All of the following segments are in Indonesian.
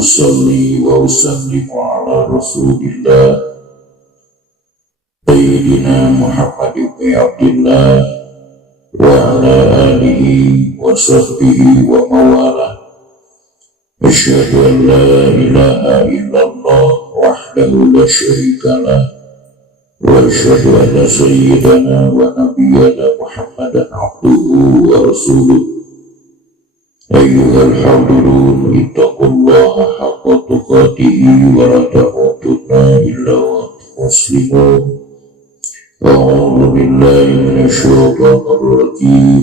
usalli wa usallimu ala rasulillah Sayyidina Muhammad ibn Abdillah wa ala alihi wa sahbihi wa mawalah. Asyhadu an la ilaha illallah wahdahu la syarika lah wa asyhadu anna sayyidana wa nabiyyana Muhammadan abduhu wa rasuluh. Ayyuhal hadirun ittaqullaha haqqa tuqatih wa la tamutunna illa wa antum muslimun. A'udzu billahi minasy syaithanir rajim.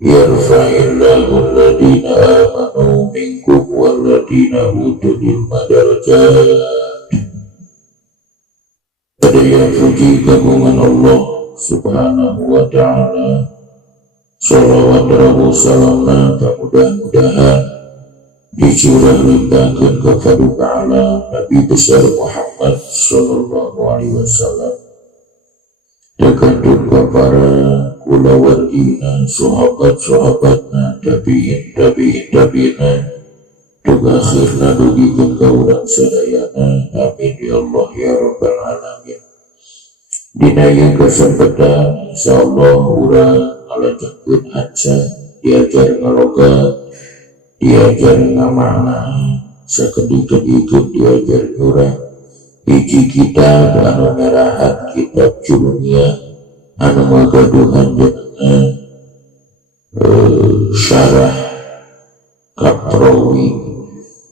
Yarfa'illahu alladhina amanu minkum walladhina utul ilma darajat. Pada yang puji kagungan Allah Subhanahu wa ta'ala, sholawat dan salamna mudah-mudahan dicurah limpahkan kepada Allah Nabi besar Muhammad sallallahu alaihi wasallam, dekatun para kulawargina, sahabat-sahabatna, tabi'in, duga akhirna dugikan kaulang sadayana. Amin ya Allah ya Rabbal Alamin. Dina yang kesempatan insyaallah urang ngalajenkeun haja, diajar ngalogat, diajar ngamakna, sakedik-kedikeun diajar urang. Hiji kitab anu ngarahan kitab Jurumiyah anu magaduhan jenengan syarah Qaprawi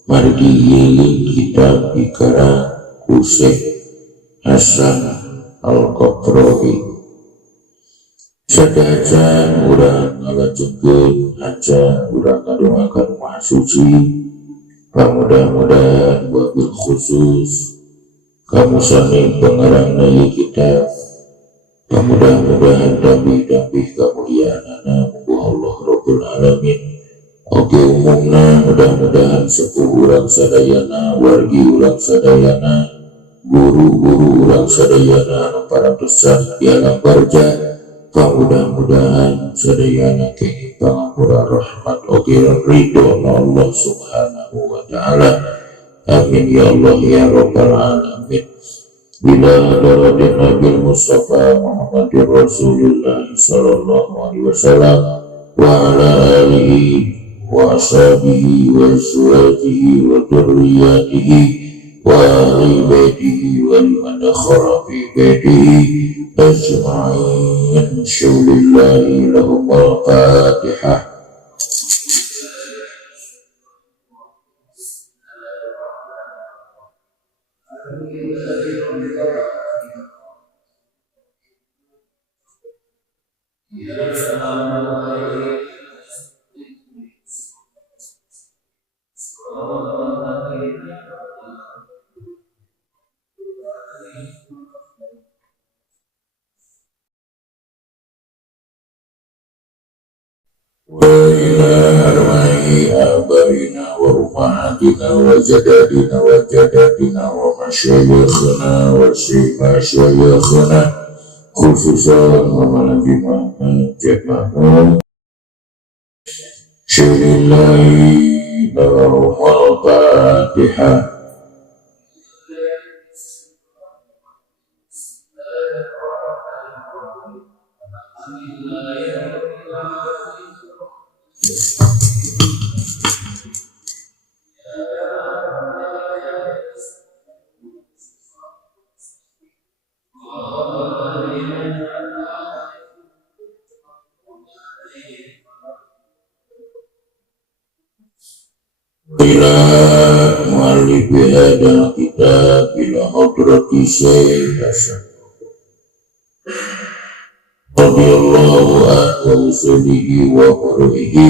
margi ieu kitab dikarang ku Syekh Hasan Al-Qaprawi. Sadajan urang ngalajenkeun haja, urang ngadoakeun maha suci pamudah-mudahan wabil khusus kamu sami pengarangna ieu kitab, pamudah-mudahan dambi-dambi kamuliaanana muga Allah Rabbul Alamin. Oke umumna mudah-mudahan sepuh urang sadayana, wargi urang sadayana, guru-guru urang sadayana anu parantosan di alam barja, pamudah-mudahan sadayana kenging pangapura rahmat oge ridho Allah Subhanahu wa ta'ala. Amin ya Allah ya Rabbal Alamin. Bila hadarat Nabi Mustafa Muhammadir Rasulullah sallallahu alaihi wasallam wa ala alihi wa ashabihi wa azwajihi wa dzurriyyatihi wa ahli baitihi wa liman dakhala fi baitihi ajma'in. Syulillahi lahum al-Fatihah. Wa ila arwahi abaina wa ummahatina wa jadadina wa jadatina wa masyayikhina wa masyayikhina khususan wa manajimah jemaah syurillahi lahum al-Fatihah. Bila mu'allif hadal kitab bila hadrati Syekh Hasan radhiyallahu anhu usulihi wa furu'ihi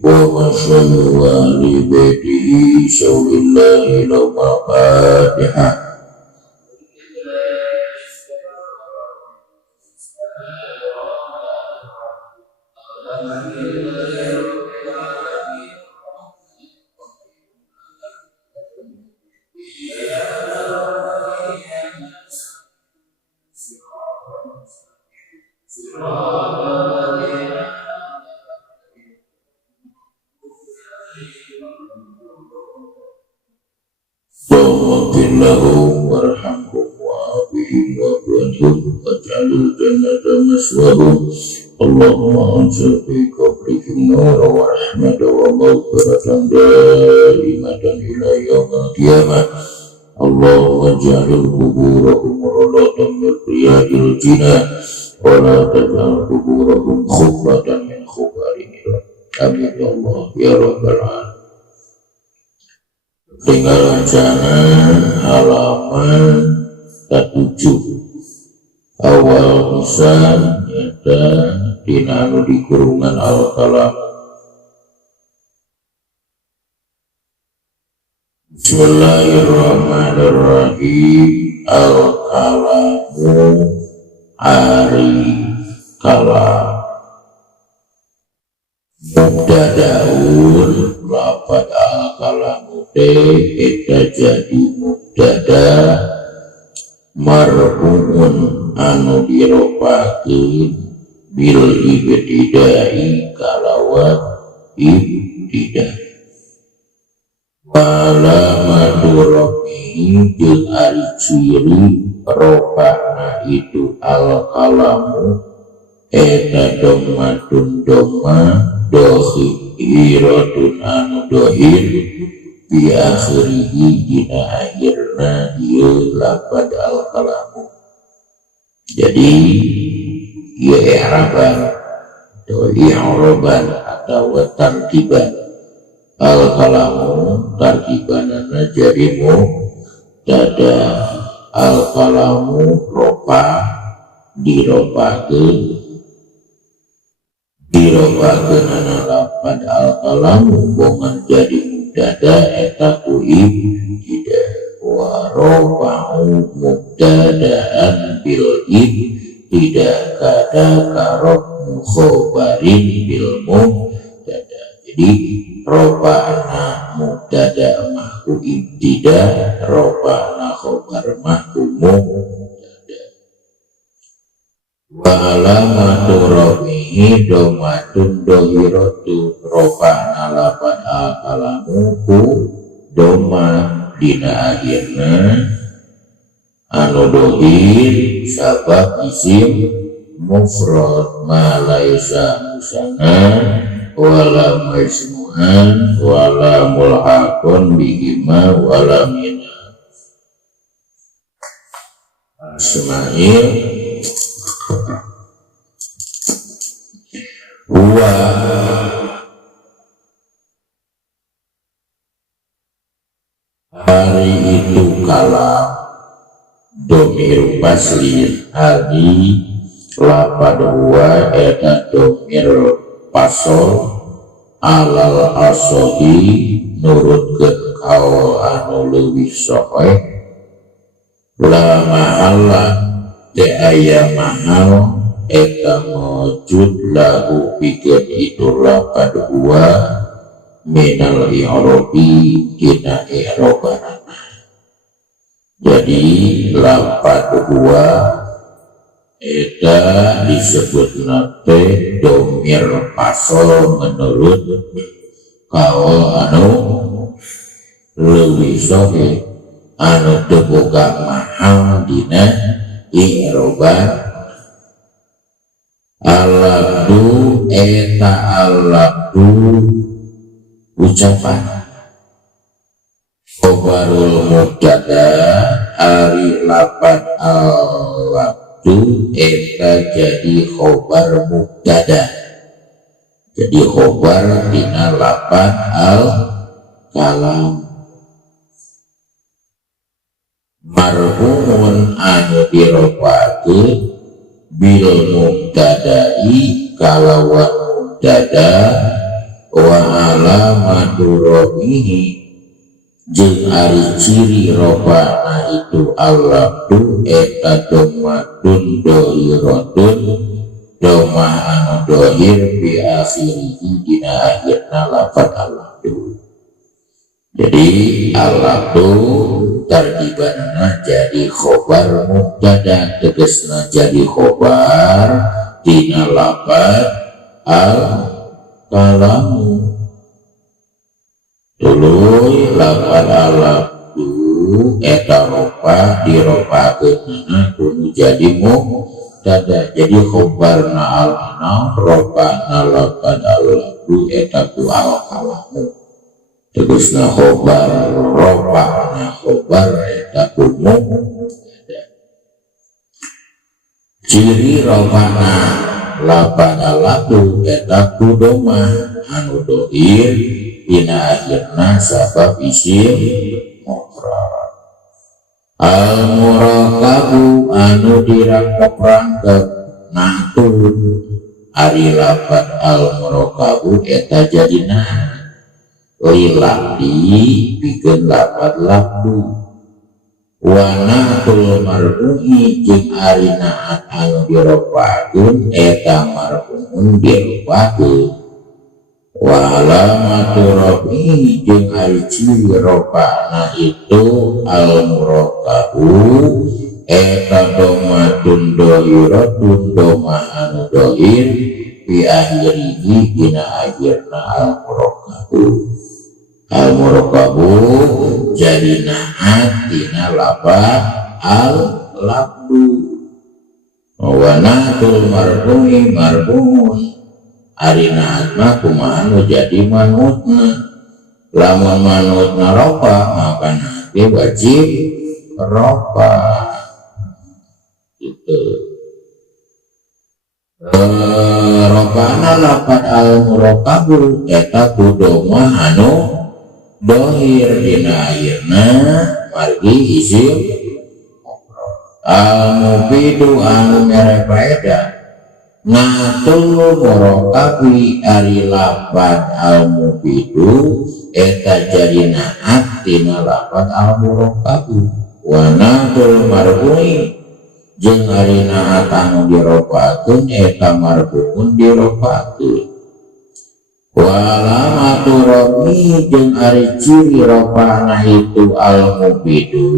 wa masyayikh wa ahli baitihi syaulillahi lahum al-Fatihah. Allahumma ighfir lahum warhamhum wa'afihim wa'fu anhum waj'alil jannata maswahum. Allahumma anzil fi qabrihim nura wa rahmatan wa maghfiratan daimatan ila yaumil qiyamah. Allahumma ja'alil quburahum rawdatan min riyadil jinnah wa la taj'al quburahum khubbatan min khubbaril nar. Amin ya Allah ya rabbal alamin. Tinggal rencana halaman ke-7 awal bisa nyata dinanu di kurungan al-kalam. Bismillahirrahmanirrahim. Al-kalamu ari kalam mubtadaun lafad al-kalamu eta jadi mubtada marfu'un anu diropakeun bil ibtidai kalawan ibtidah alamatu rafi'i jeung ari ciri rofana itu al-kalamu eta dommatun doma dohiratun anu dohir bi akhirihi dina akhirna ieu lafad al-kalamu. Jadi ieu i'raban atau i'raban atau tarkiban al-kalamu tarkibanana jadi mubtada al-kalamu ropa diropakeun ana lafad al-kalamu bongan jadi mubtada eta ku ibtidah wa rafa'u mubtada'an bil ibtidah kada karok mukhobarin bil mubtada. Jadi rafa'na mubtada mahku ibtidah rafa'na khobar mahku mubtada. Wa alamatu rafihi domatun dohiratu rofa'na lafad al-kalamu ku doma dina akhirna anu dohir sabab isim mufrad ma laisa musanna wala majmu'an wala mulhaqun bihima wala mina Ismail huwa hari itu kalam domir paslir hari lapad huwa eta domir pasol alal asohi nurutkeun kaul anu leuwih soeh la mahalla te aya mahal eta mawjud lahu pikeun itu lafad huwa minal i'rabi dina i'rabanana. Jadi lafad huwa eta disebutna teh domir pasol menurut kaul anu leuwih soeh anu teu boga mahal dina i'raban. Alabdu eta alabdu ucapan khobarul mubtada ari lafad alabdu eta jadi khobar mubtada. Jadi khobar dina lafad al-kalam marhumun anu diropakeun bil mubtada'i kalawan mubtada wa alamatu rafihi jeung ari ciri rofana itu alabdu eta dommatun dohiratun domah anu dohir bi akhirihi dina akhirna lafad alabdu. Jadi alabdu tarkibanna jadi khobar mubtada tegasna jadi khobar dina lafad al-kalamu. Tuluy lafad alabdu eta ropa diropakeunna kudu jadi mubtada. Jadi khobarna al-ana ropana laqad al-laqdu eta ku al-kalamu. Tegasna khobar ropana khobar eta ku mubtada. Ciri ropana laqad al-laqdu eta ku doma anu dohir dina akhirna sabab isim mufrad. Al-murakabu anu dirangkep-rangkep nahtun ari lafad al-murakabu eta jadina lilakdi pikeun lafad lafdu. Wa nahtul marfu'i jeung ari naat anu diropakeun eta marfu'un diropakeun. Wa alamatu rafi jeung ari ciri rofana itu al-murakabu eta domatun dohiratun doma anu dohir fi akhirihi dina akhirna al-murakabu. Al-murakabu jadi naat dina lafaz al-lafdu. Wa nahtul marfu'i marfu'un ari naat mah kumaha nu jadi manutna. Lamun manutna ropa maka naat wajib ropa gitu. Ropana lafad al-murakabu eta kudu mah anu dohir dina akhirna margi isim al-mufidu anu mere faedah. Natul murakabi ari lafad al-mufidu eta jadi naat tina lafad al-murakabu. Wa natul marfu'i jeung ari naat anu diropakeun eta marfu'un diropakeun. Wa alamatu rafi jeung ari ciri rofana itu al-mufidu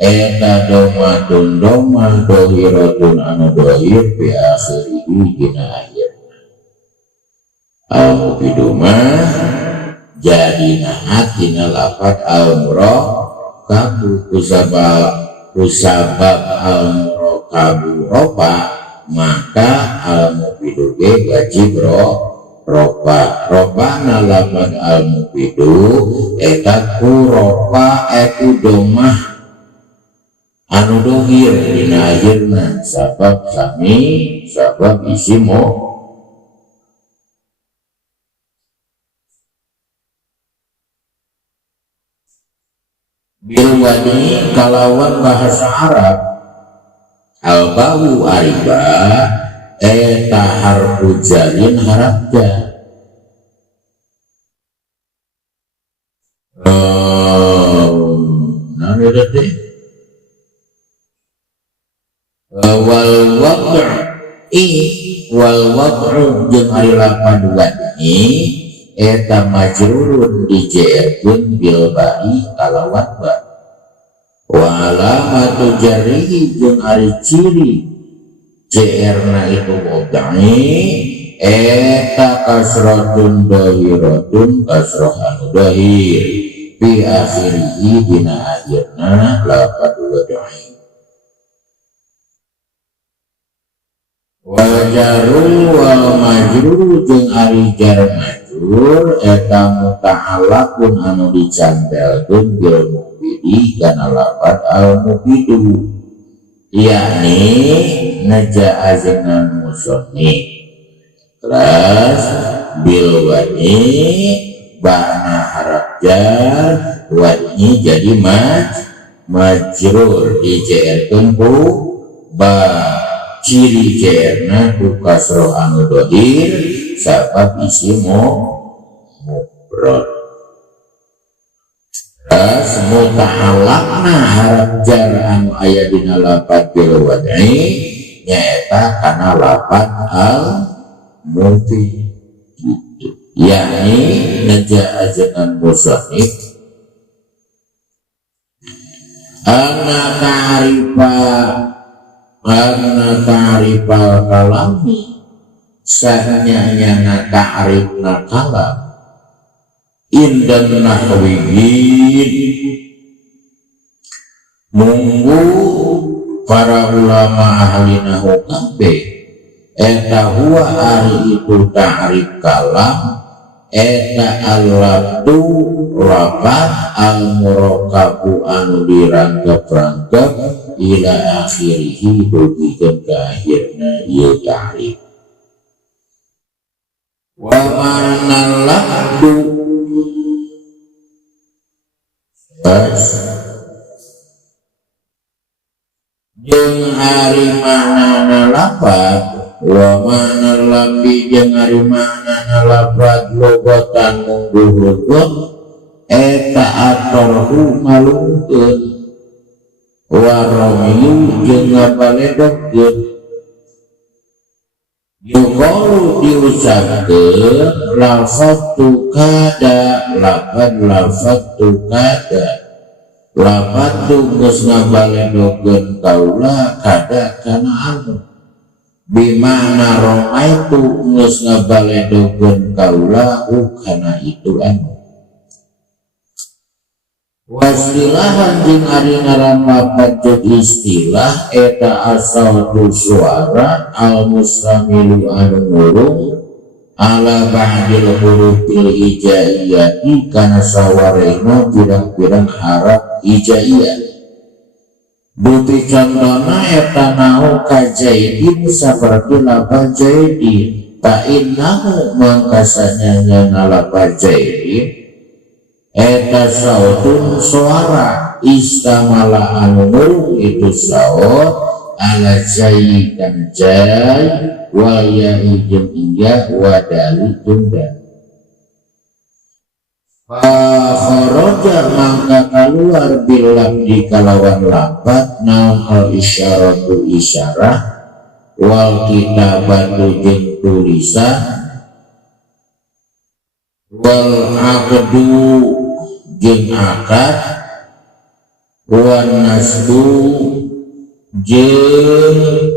eta domatun doma dohiratun anu dohir fi akhirihi dina akhirna. Al-mufidu mah jadi naat dina lafad al-murakabu kusabab al-murakabu ropa maka al-mufidu ge wajib ropa. Ropana lafad al-mufidu eta ku ropa eku domah anu dohir dina akhirna sabab sami sabab isim bil wadi kalawan bahasa Arab al-bahu ariba eta harfu jarin haraf jar. Wal wad'u jeung ari lafad wad'i eta majrurun dijerkeun bil ba'i kalawan ba. Wa alamatu jarrihi jeung ari ciri JR-na itu wad'i eta kasratun dohiratun kasrah anu dohir fi akhirihi dina akhirna lafad wad'i. Wal jarul wal majrur jeung ari jar majrur eta muta'allaqun anu dicantelkeun bil mufidi kana lafad al mufidu yakni naja aznan musannif terus bil wadi ba'na haraf jar wadi jadi majrur dijerkeun ku ba ciri jerna ku kasroh anu dohir sabab isim mufrad. Terus muta'allaqna harap jar anu aya dina lafad bil wad'i nyaeta kana lafad al mufi yakni naja aznan musannif anna ta'rifal kalami sahnya ta'rifna kalam indan nahwiyin munggu para ulama ahli nahu kabeh eta huwa ari itu ta'rif kalam eta al-labdu lapan al-murakabu anu dirangkep-rangkep ila akhirihi dugikeun ka akhirna ieu ta'rif. Wa mana labdu jeung ari manana lafaz wa mana lambi jeung ari manana lafaz logotan mungguh logot eta atorhu ngalungkeun wa ramiyu jeung ngabaledogkeun yuqalu diucapkeun lafatu kada lafatu kada lafatu geus ngabaledokeun kaula kada kana anu bimana romaitu geus ngabaledokeun kaula kana itu anu wasilahan jeung ari ngaran lafaz jeung istilah eta asal suara al mustamilu anu ngurung ala ba'dil hurufil hijaiyati kana sawarena pirang-pirang haraf hijaiyah. Bukti contohna eta nahu kajaidin saperti lafaz jaidin fa innahu mangkasanya lafaz jaidin eta sautun suara istamala anu ngurung itu saut ala jai kan jai wa ya'i jeung iya wa dali jeung dal fa kharaja mangka kaluar bilang di kalawan lafaz naun al isyaratu isyarah wal kitabatu jeung tulisan wal aqdu jeung akad wan nasbu jeung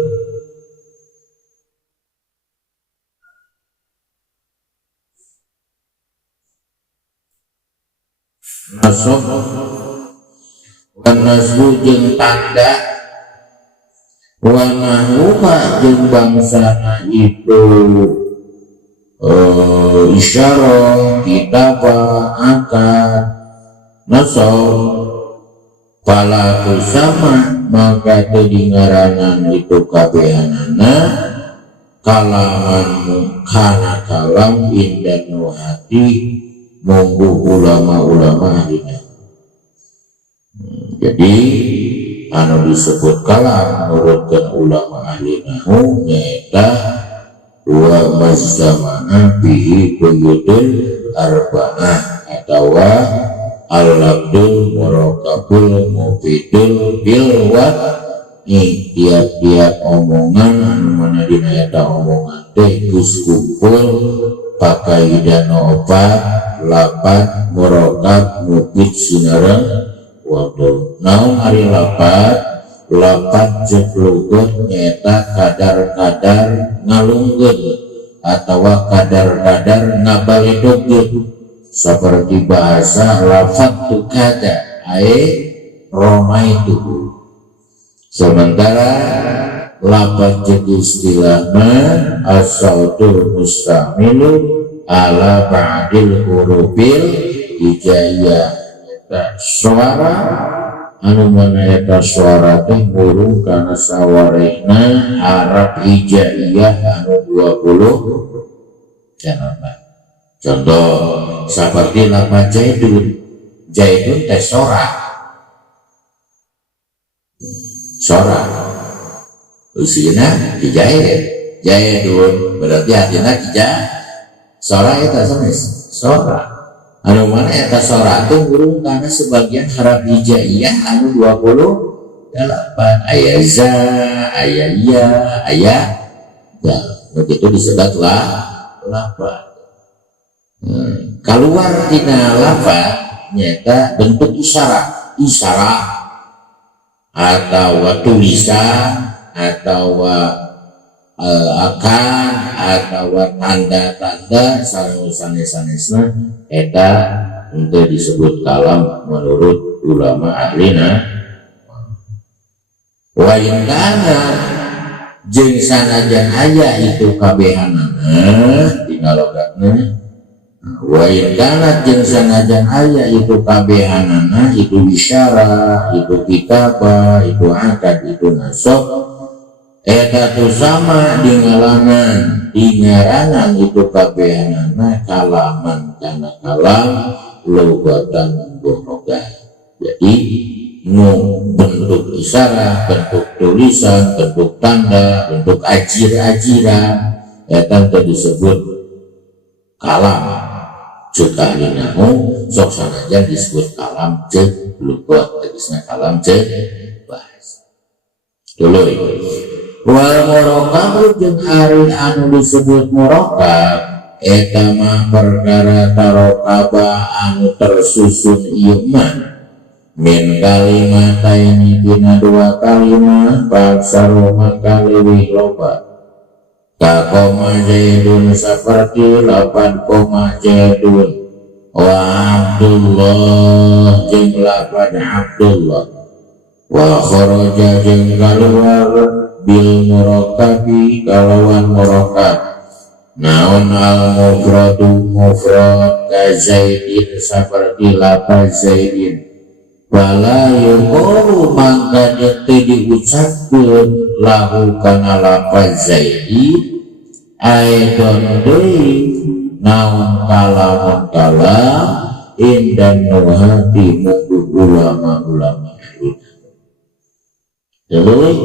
nasab wan nasbu jeung tanda wan nahwa jeung bangsana itu isyarah kitabah akad nasab pala sama maka tadi ngaranan itu kabehanana kalaman kana kalam indan nuhati munggu ulama-ulama ahlinya. Jadi anu disebut kalam menurutkan ulama ahli nahu nyata wa mazdama'a bihi quyudul arba'ah atau al-labdul murakabul mufidul bilwat nih tiap-tiap omongan mana dina eta omongan teh geus kumpul pakai dana opat lapat murakab mufid sinareung wadul naon ari lapat jeung lugut nyata kadar-kadar ngalunggeun atawa kadar-kadar ngabaledogkeun seperti bahasa lafaz tu kada romaitu. Sementara lafaz jeung istilahna as-sautul mustamilu ala ba'dil hurufil hijaiyah eta suara anu mana eta suara teh ngurung kana sawarehna harap hijaiyah anu 20 jangan. Contoh seperti lafaz jaidun teh sora usina jaidun berarti artinya sora eta sanes sora anu mana eta sora teh ngurung kana sebagian harap hijaiyah anu 28 aya za aya ya aya ya begitu disebutlah lafaz. Keluar dina lafaz nyata bentuk isyarat atau tulisan atau akan atau tanda-tanda sanes-sanesna eta untuk disebut kalam menurut ulama ahlina wa in kana jeung sanajan aya itu kabehanana tina logatna wa in kana jeung sanajan aya itu kabehanana itu bisyara itu kitabah itu akad itu nasab eta tu sama dingalanan dingaranan itu kabehanana kalaman kana kalam lugatan bonoga. Jadi bentuk isyarat, bentuk tulisan, bentuk tanda, bentuk ajir-ajiran eta disebut kalam cek ahlinahu sok sanajan disebut kalam cek lugat tegasna kalam cek bahasa tuluy wal murokab jeung ari anu disebut murokab eta mah perkara tarokaba anu tersusun ieu mah min kalimataini dina dua kalimat paksaru maka leuwih loba kakoma Zaidun seperti lapan koma Zaidun wa Abdullah jeung lapan Abdullah wa kharaja jeung kaluar bil murakabi kalawan murakab naon al mufradu mufrad ka Zaidin seperti lapan Zaidin wala yuqalu mangka teu diucapkeun lahu kana lapan Zaidin aidon deui naon kalamun kalam indan nuhati munggu ulama-ulama tuluy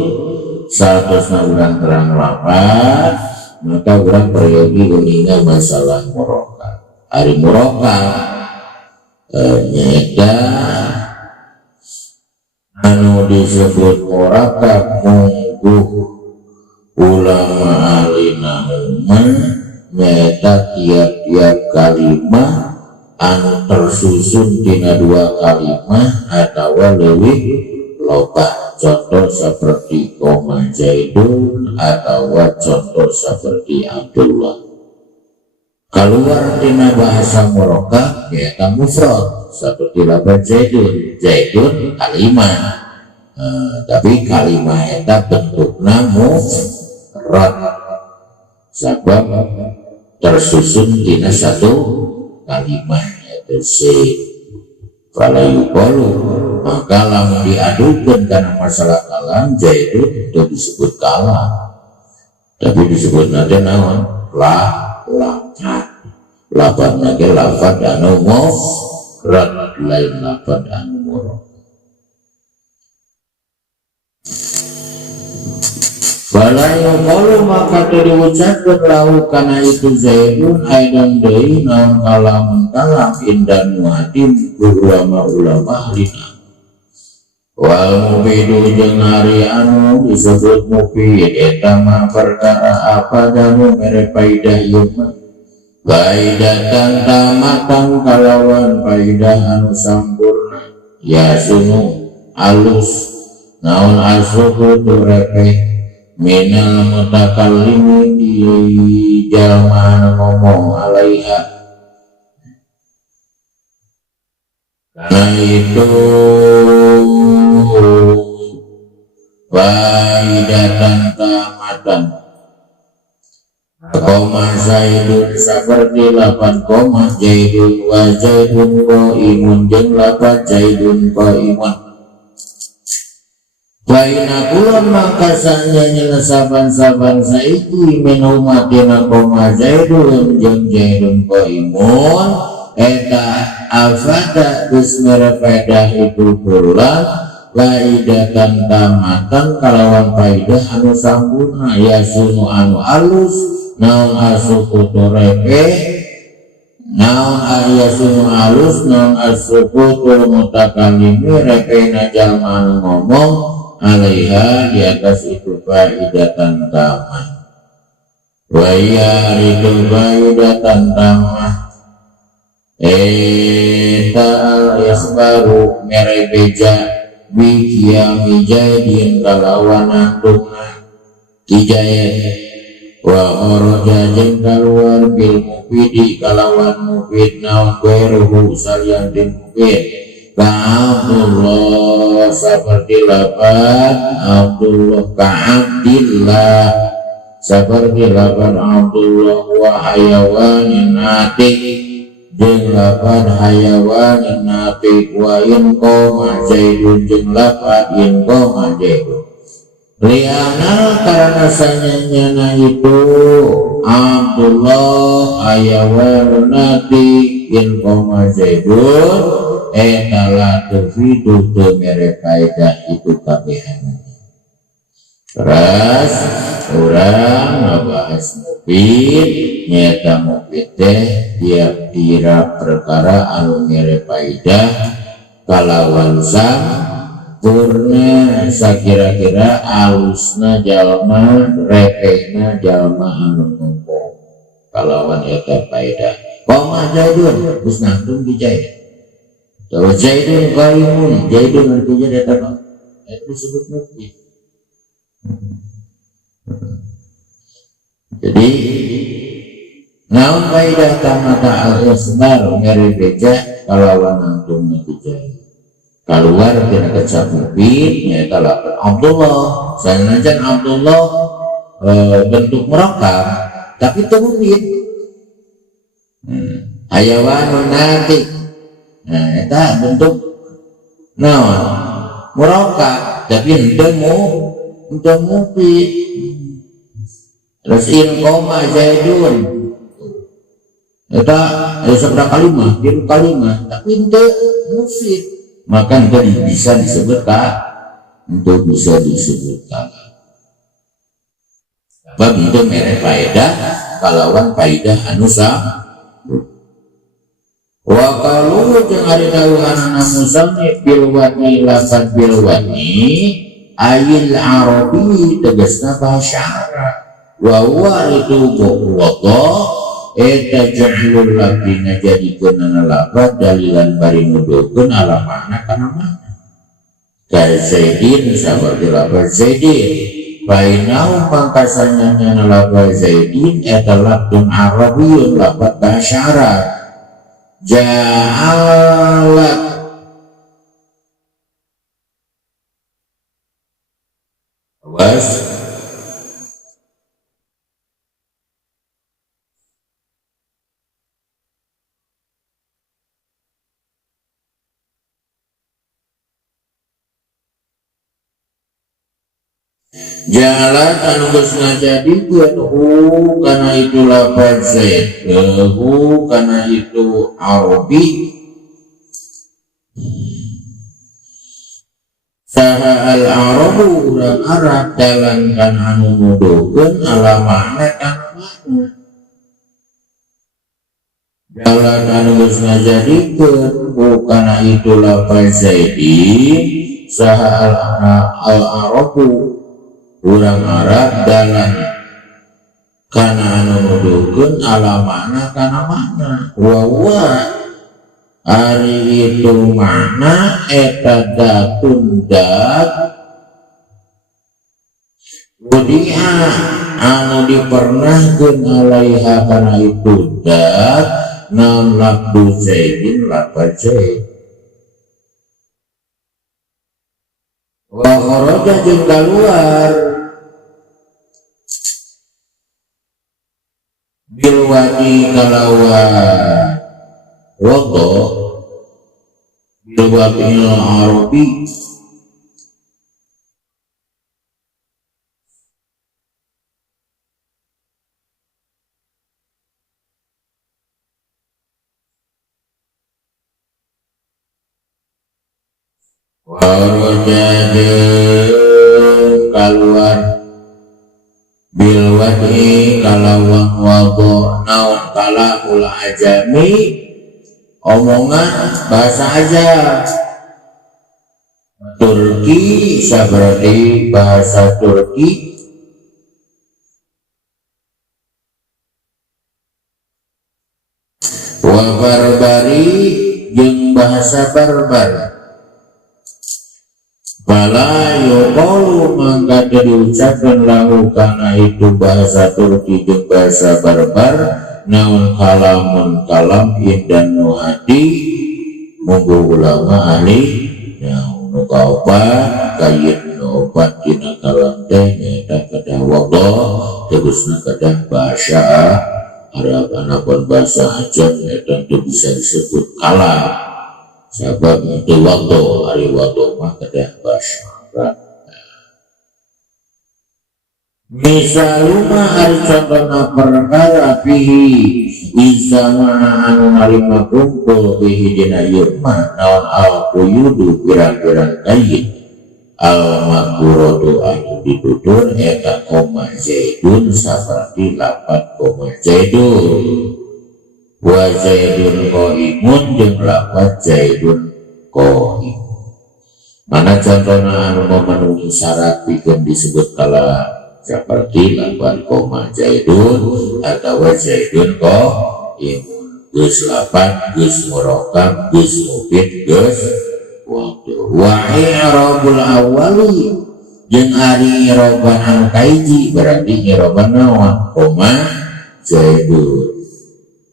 saatosna urang terang lapan maka urang peryogi uninga masalah murokab ari murokab nyaeta anu disebut murokab munggu ulama alina nyata tiap-tiap kalimah anu tersusun tina dua kalimah atau leuwih loba contoh seperti koma Zaidun atau contoh seperti Abdullah keluar tina bahasa murokab nyata mufrad seperti lapan Zaidun kalimah tapi kalimah eta bentukna mufrad sebab tersusun tina satu kalimah yaitu Zaid fala yuqalu maka lamun diadukeun karena masalah kalam Zaidun itu disebut kalam tapi disebut nanti naon lafad lafad nage lafad anu mufrad lain lafad anu murokab fala yuqalu maka diucapkeun lahu kana itu Zaidun aidan deui naon kalamun kalam indan muadim ulama-ulama ahlina wal mufidu jeung ari anu disebut mufid eta mah perkara apa danu mere faidah ieu mah faidatan tamatan kalawan faidah anu sampurna ya sunu alus naon asuku turepeh minal mutakallimi di jalma ngomong alaiha karena itu faidatan tamatan koma Zaidun seperti lapan koma Zaidun wa Zaidun qaimun jeung lapan Zaidun qaimun baina kulon maka sanya nyelesaban-saban saiki min umatina koma Zaidun jeung Zaidun qaimun eta afada geus merepaidah itu bulan faidatan tamatan kalawan faidah anu sampurna ya sunu anu alus naon asuku turepe naon ayasunu alus naon asuku tur mutakallimi repena jalma anu ngomong alaiha di atas itu faidatan tamah wa ya ridu faidatan tamah eta al-ikhbaru merebeja bikiyami Zaidin kalawan antuna kijayat wa kharaja jeung kaluar bil mufidi kalawan mufid naon beruhu salian din mufid ka Abdullah seperti lapan Abdullah, ka Abdillah seperti lapan Abdullah, wa hayawanin natik jeung lapan hayawanin natik, wa in qoma Zaidun jeung lapan in qoma Zaidun. Liana karena sanyanya itu Abdullah hayawan natik in qoma Zaidun etala tufidu tu mere faedah itu kabehan. Terus orang ngebahas mufid nyata mufid teh tiap-tiap perkara anu mere faedah kalawan sam purna sakira-kira alusna jalma repehna jalma anu ngumpul kalawan eta faedah. Qoma Zaidun geus nangtung di Zaid. Tawa Zaidun qaimun, Zaidun artinya datang. Itu disebut mufid. Jadi naon faedah tamata al-ismar ngeri beja kalawan nangtung natijah keluar tina kecap mufid nyaeta lapan Abdullah. Sanajan Abdullah bentuk merakam tapi itu mufid. Hayawanun natik, nah eta bentuk naon merakam tapi henteu mufid. Terus in qoma Zaidun eta seberapa kalimat din kalimat tapi henteu mufid, maka henteu bisa disebutkan untuk bisa disebutkan apa itu mere faedah kalawan faedah anu wa qalu jeung ari dawuhan musannif bil wani lafaz bil wani ayil arabi tegasna bahasa Arab wa huwa itu bu'wata eta jahlul labdina jadikeun lafaz dalilan bari nuduhkeun ala makna kana makna ka Zaidin sabarti lafaz Zaidin bainau mangkasanya nyana lafaz Zaidin eta labdun arabiyyun lafaz bahasa Arab ja'alat was jalan anu geus ngajadikeun kana itu lafaz Zaid kana itu Arabi saha al-arabu urang Arab dalan kan anu nuduhkeun ala makna kana makna jalan anu geus ngajadikeun kana itu lafaz Zaidin saha al-arabu urang Arab dalam kana anu nuduhkeun ala makna kana makna wa ari itu makna eta datun dat wudi'a anu dipernahkeun alaiha kana itu dat naon lafdu Zaidin lafaz Zaid wa kharaja jeung keluar bil wadi kalawan wado bil wadi arabi kharaja keluar bil wadi kalawan wado naon kalamul ajami omongan bahasa aja Turki seperti bahasa Turki wa barbari jeung bahasa barbar Bala yuqalu mangga diucapkan lahu kana itu bahasa Turki jeung bahasa barbar naun kalamun kalam indan nuhadi monggo ulama ahli yang obat kain obat tina kalam teh nyata kedah wallah terusna kedah bahasa Arab anapun bahasa ajam nyata itu bisa disebut kalam sebab itu waktu hari waktu mah kedah bahasa Arab. Misaluma hari contohna perkara pihi isama anu narima kumpul pihi dina yukma naon al quyudu pirang-pirang kain al makuratu anu ditutur eta koma zaidun saperti lapat koma zaidun wa zaidun qaimun jeung lapat zaidun qaim. Mana contohna anu memenuhi syarat pikeun disebut kala seperti lapan koma zaidun atau zaidun qaimun geus lapan geus murokab geus mufid geus waktu wa i'rabul awali jeung ari i'raban anu kaiji berarti i'raban naon koma zaidun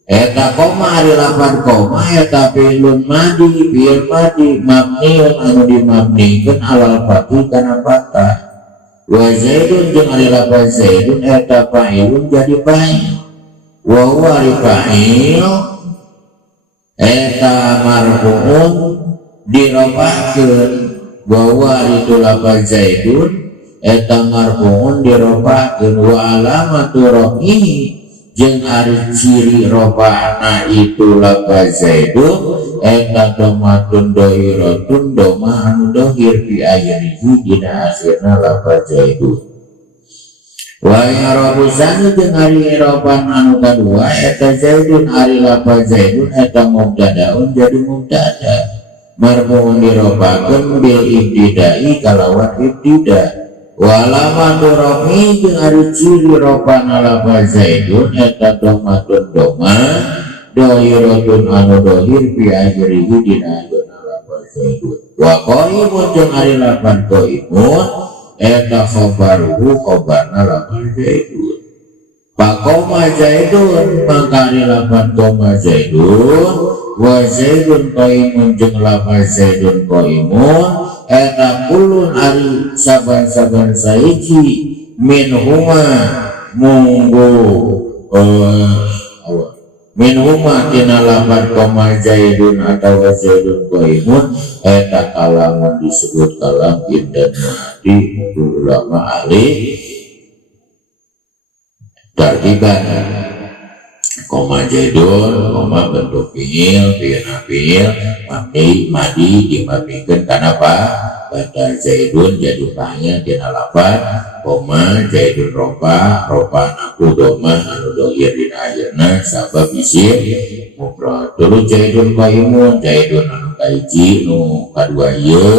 eta koma ari lapan koma eta fi'lun madi fi'il madi mabniun anu dimabnikeun alal fathi kana fathah wa zaidun jeung ari lapan zaidun eta fa'ilun jadi fa'il wa huwa ari fa'il eta marfu'un dirofakeun wa huwa ari tu lapan zaidun eta marfu'un dirofakeun wa alamatu rafihi jeung ari ciri rofa'na itu lapan zaidun eta domatun dohiratun domah anu dohir fi akhirihi dina akhirna lapan zaidun wa i'rabu sani jeung ari i'raban anu kadua eta zaidun ari lapan zaidun eta mubtadaun jadi mubtada marfu'un dirofakeun bil ibtidai kalawan ibtida walamatu rafi jeung ari ciri rofana lapan zaidun eta domatun domah dohiratun anu dohir fi akhirihi dina akhirna lapan zaidun wa qaimun jeung ari lapan qaimun eta khabaruhu khabarna lapan zaidun pakoma zaidun mangkari lapan koma zaidun wa zaidun qaimun jeung lapan zaidun qaimun eta kulun ari saban-saban saiki min huma munggu min huma tina lapan koma zaidun atau zaidun qaimun eta kalangan disebut kalam indan mati ulama ahli tartiban koma zaidun koma bentuk fiil fiil madi dimabnikeun kana apa pada zaidun jadi fa'il tina lapan koma zaidun rofa naku domah anu dohir dina akhirna sabab isim mufrad tuluy zaidun qaimun zaidun anu kaiji nu kadua ieu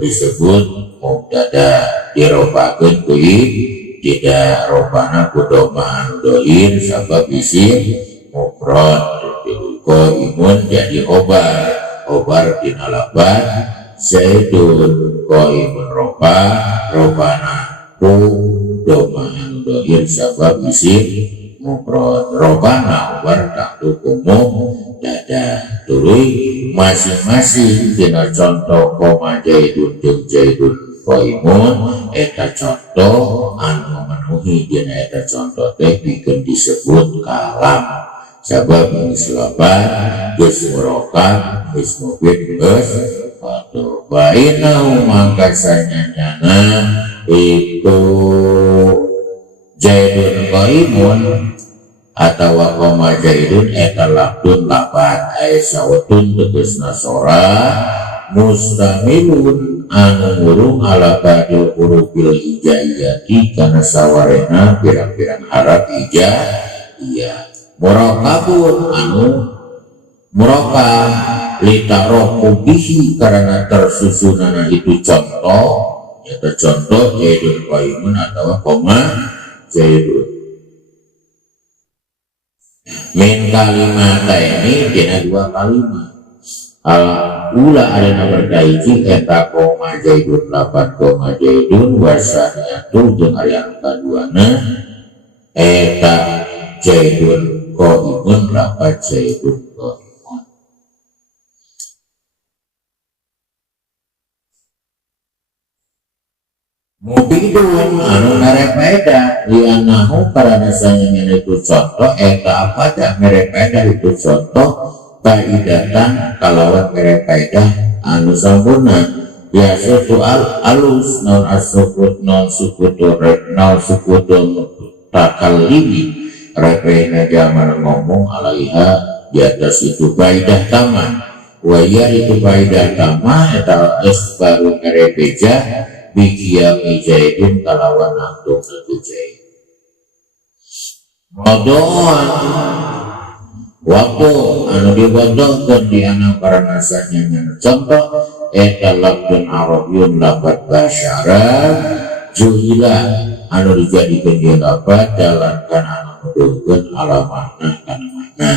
disebut mubtada dirofakeun ku tidak rofana ku domah anu dohir sabab isim mufrad qaimun jadi obar dina lapan zaidun qaimun rofana ku domah anu dohir sabab isim mufrad rofana obar takdu kumum dada tuluy masing-masing dina contoh koma zaidun jeung zaidun qaimun eta contoh anu memenuhi dina eta contoh teh pikeun disebut kalam sabab geus lapan geus murokab geus mufid geus waktu bainahu mangka sanyana itu zaidun qaimun atawa koma zaidun eta labdun lapan ay sawetun tegasna sora mustamilun anu ngurung ala badil hurufil hijaiyati kana sawarena pirang-pirang harap hijaiyah murakabun anu murakab litaroku bihi karena tersusunana itu contoh yaitu contoh zaidun qaimun atau koma zaidun min kalimata ini dina dua kalimat ula ada berkaiji eta koma zaidun lapan koma zaidun wasaniatu jeung ari anu kaduana eta zaidun qaimun lapan zaidun qaimun mubidun anu merepeda lianahu karena nasanya itu contoh eta apa dah merepeda itu contoh faidatan kalawan merepeda anu sampurna biasa soal alus non asukut non sukutur non sukutur takalimi repena zaman ngomong alaiha di atas itu faidah taman waya itu faidah taman eta baru merepeja biqiyami jaidin kalawan nangtung itu jaid modon waktu anu dibodohkan di anak para nasanya contoh eta labdun arabiyun labat basyarat juhila anu dijadikan dia labat jalankan anu mendudukan alamakna kana makna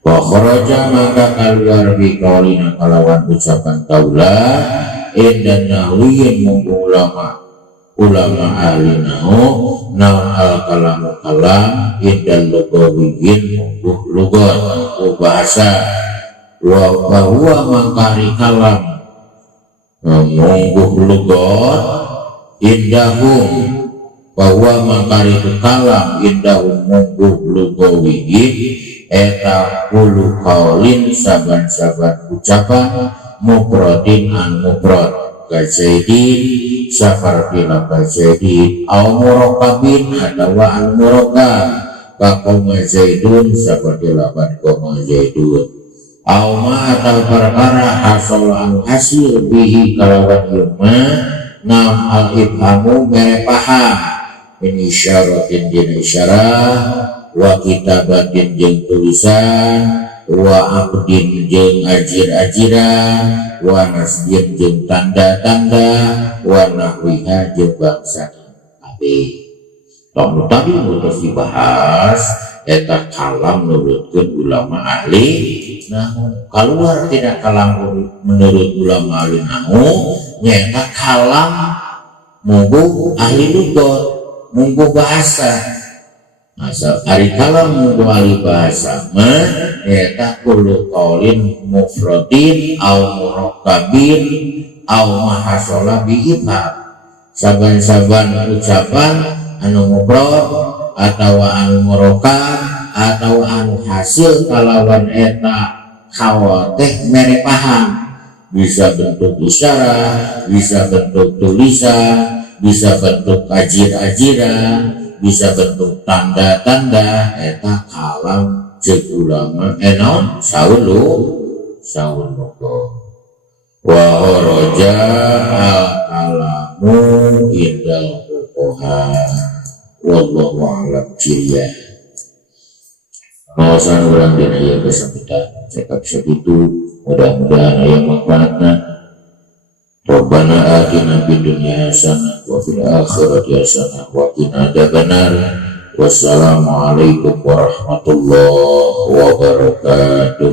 wa kharaja maka keluar biqaulina kalawan ucapan kaulah dan nahwiyin munggu ulama ahli nahu naun al kalamu kalam dan lugawiyin munggu lugat munggu bahasa wa bahwa mangkari kalam munggu lugat indahum bahwa mangkari kalam indahum munggu lugawiyin eta puluh kaulin saban-saban ucapan mufradin an mufrad kajaidin seperti kajaidin au murokabin atau al murokab kakoma zaidun seperti lapan koma zaidun au ma atau perkara asal al hasil bihi kalawan yuma nam al ibhamu mere paham ini isyaratin din isyarah wa kitabatin jeung tulisan wa abdin jeung ajir-ajiran wa nasjin jeung tanda-tanda wa nahwiha jeung bangsa abi tong tadi terus dibahas eta kalam menurutkeun ulama ahli nahu keluar tidak kalam menurut ulama ahli nahu nyata kalam munggu ahli lugat munggu bahasa asal ari kalam munggu ahli bahasa mah eta kullu qaulin mufradin au murakkabin au mahasola bi ibham saban-saban ucapan anu mufrad atawa anu murakkab atawa anu hasil kalawan eta khawatih mere paham bisa bentuk isyarah bisa bentuk tulisan bisa bentuk ajir-ajiran bisa bentuk tanda-tanda eta kalam cek ulama enon saulu wa horoja al-alamu indal fuqaha wallahu a'lam bishawab. Mawasan ulang dina ya kesampitan cekap segitu mudah-mudahan aya manfaatna. Rabbana atina fid dunya hasanah wa fil akhirati hasanah wa qina adzabannar. Wassalamualaikum warahmatullahi wabarakatuh.